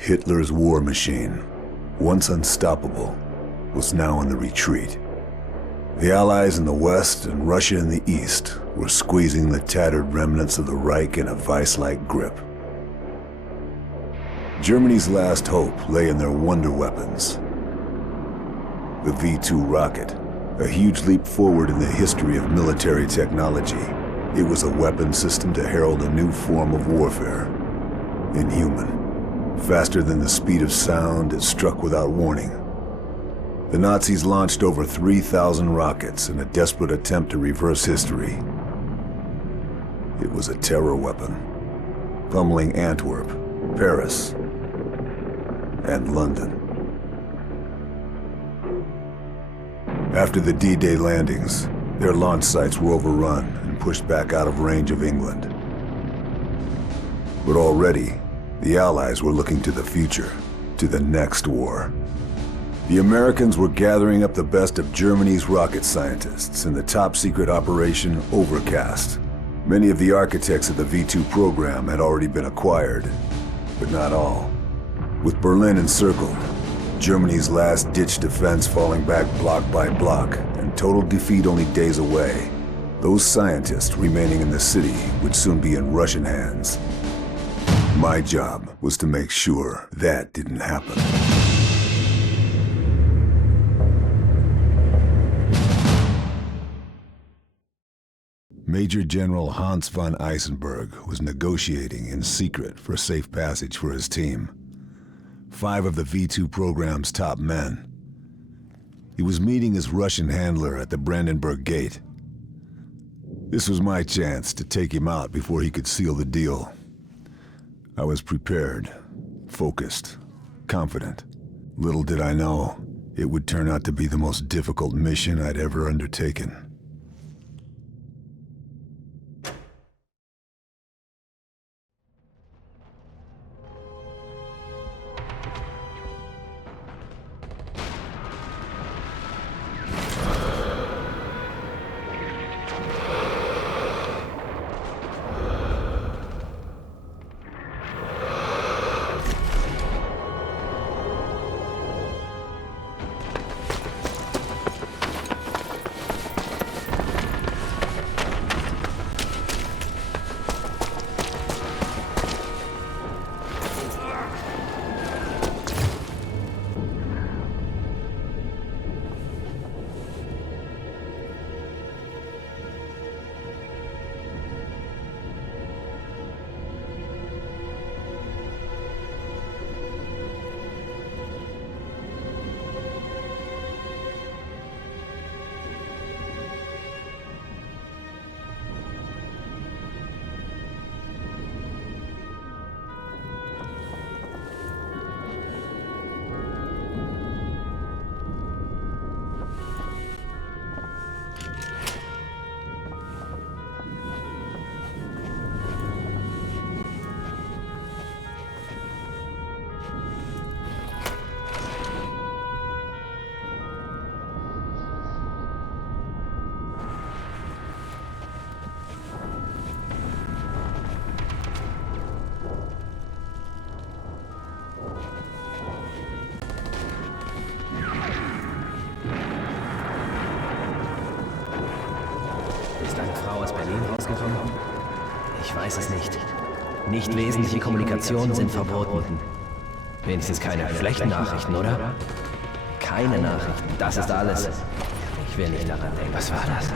Hitler's war machine, once unstoppable, was now in the retreat. The Allies in the west and Russia in the east were squeezing the tattered remnants of the Reich in a vice-like grip. Germany's last hope lay in their wonder weapons. The V-2 rocket, a huge leap forward in the history of military technology. It was a weapon system to herald a new form of warfare. Inhuman. Faster than the speed of sound, it struck without warning. The Nazis launched over 3,000 rockets in a desperate attempt to reverse history. It was a terror weapon, pummeling Antwerp, Paris, and London. After the D-Day landings, their launch sites were overrun and pushed back out of range of England. But already, the Allies were looking to the future, to the next war. The Americans were gathering up the best of Germany's rocket scientists in the top-secret Operation Overcast. Many of the architects of the V-2 program had already been acquired, but not all. With Berlin encircled, Germany's last-ditch defense falling back block by block, and total defeat only days away, those scientists remaining in the city would soon be in Russian hands. My job was to make sure that didn't happen. Major General Hans von Eisenberg was negotiating in secret for safe passage for his team. 5 of the V-2 program's top men. He was meeting his Russian handler at the Brandenburg Gate. This was my chance to take him out before he could seal the deal. I was prepared, focused, confident. Little did I know, it would turn out to be the most difficult mission I'd ever undertaken. Aus Berlin rausgekommen? Ich weiß es nicht. Nicht wesentliche Kommunikationen sind verboten. Wenigstens keine schlechten Nachrichten, oder? Keine Nachrichten, das ist alles. Ich will nicht daran denken. Was war das?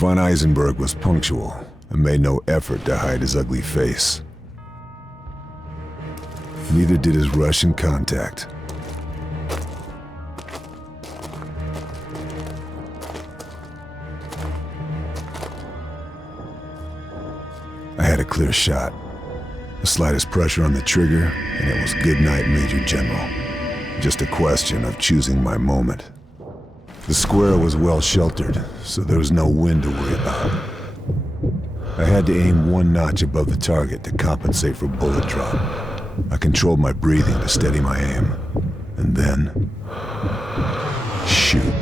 Von Eisenberg was punctual and made no effort to hide his ugly face. Neither did his Russian contact. I had a clear shot. The slightest pressure on the trigger, and it was good night, Major General. Just a question of choosing my moment. The square was well sheltered, so there was no wind to worry about. I had to aim one notch above the target to compensate for bullet drop. I controlled my breathing to steady my aim, and then shoot.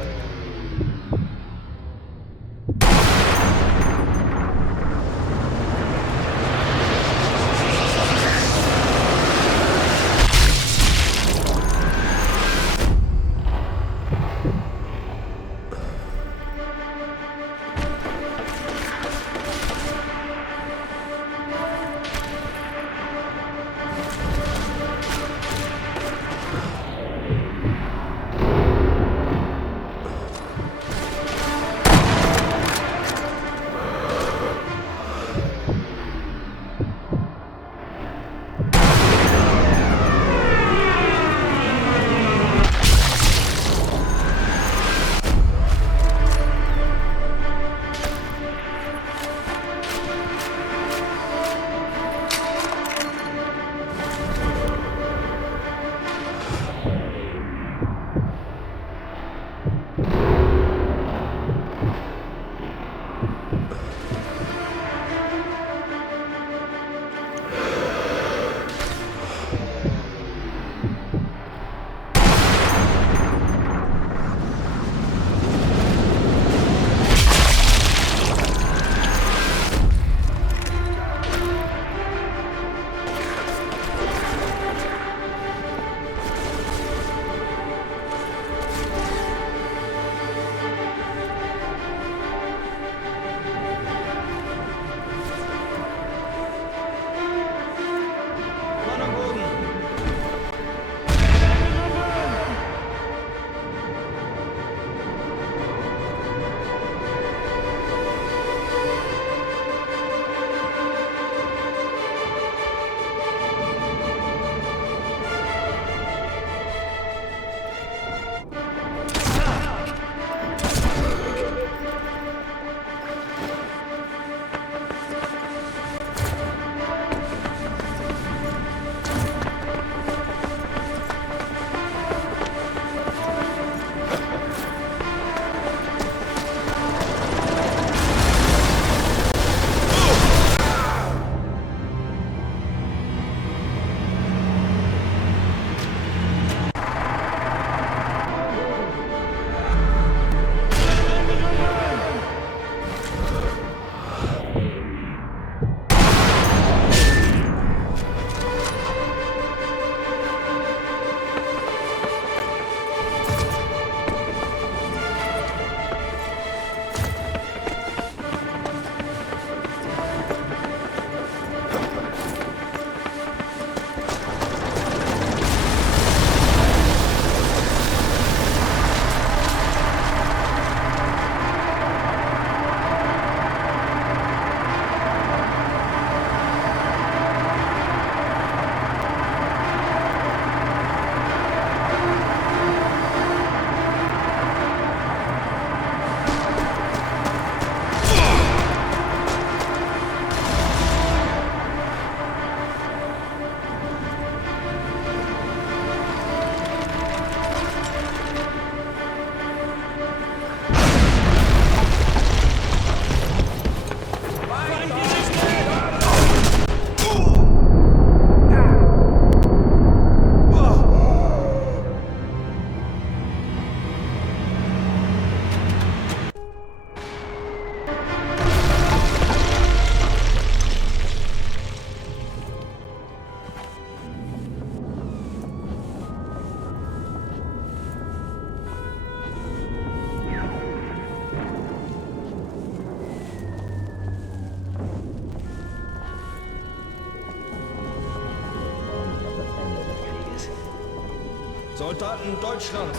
Soldaten Deutschlands,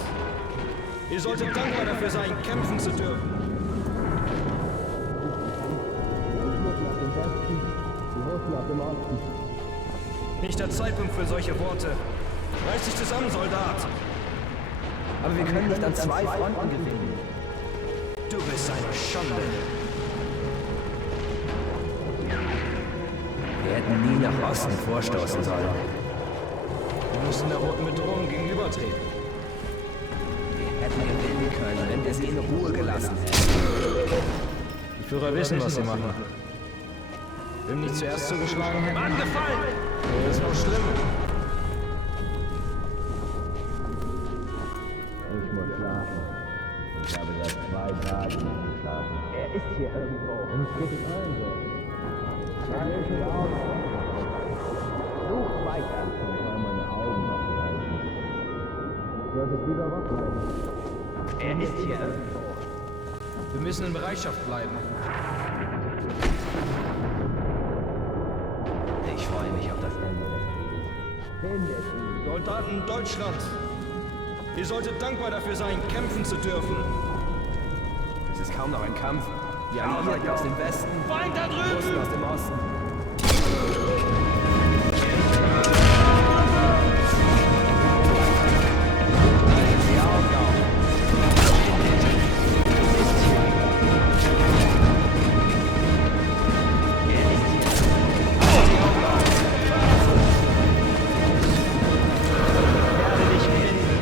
ihr solltet dankbar dafür sein, kämpfen zu dürfen. Nicht der Zeitpunkt für solche Worte. Reiß dich zusammen, Soldat! Aber wir können nicht an zwei Fronten gewinnen. Du bist eine Schande. Wir hätten nie nach Osten vorstoßen sollen. Wir mussten der roten Bedrohung gegenübertreten. Wir hätten gewinnen können, wenn wir sie in Ruhe gelassen hätten. Die Führer wissen, was sie machen. Wem nicht zuerst zugeschlagen hätten. Angefallen! Das ist noch schlimmer. Ich muss schlafen. Ich habe seit 2 Tagen nicht geschlafen. Er ist hier irgendwo. Und es geht also. Kann ich nicht aus. Such weiter. Ich kann meine Augen aufreißen. Du solltest lieber wach bleiben. Er ist hier irgendwo. Wir müssen in Bereitschaft bleiben. Ich freue mich auf das Ende des Krieges. Findet ihn. Soldaten Deutschland! Ihr solltet dankbar dafür sein, kämpfen zu dürfen. Es ist kaum noch ein Kampf. Die Alliierten aus dem Westen, Feind da die Russen drüben! aus dem Osten. Halten Sie Augen auf. Er ist hier. Halten Sie Augen auf. Ich werde dich finden.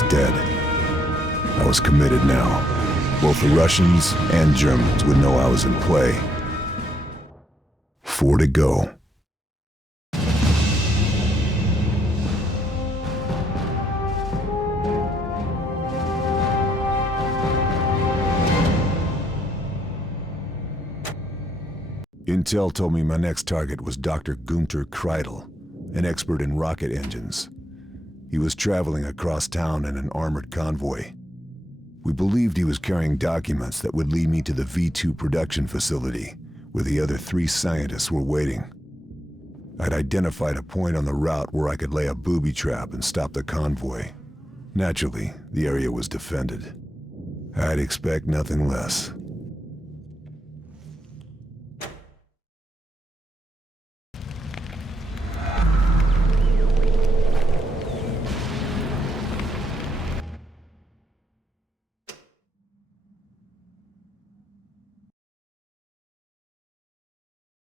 was dead. I was committed now. Both the Russians and Germans would know I was in play. 4 to go. Intel told me my next target was Dr. Gunther Kreidel, an expert in rocket engines. He was traveling across town in an armored convoy. We believed he was carrying documents that would lead me to the V2 production facility, where the other 3 scientists were waiting. I'd identified a point on the route where I could lay a booby trap and stop the convoy. Naturally, the area was defended. I'd expect nothing less.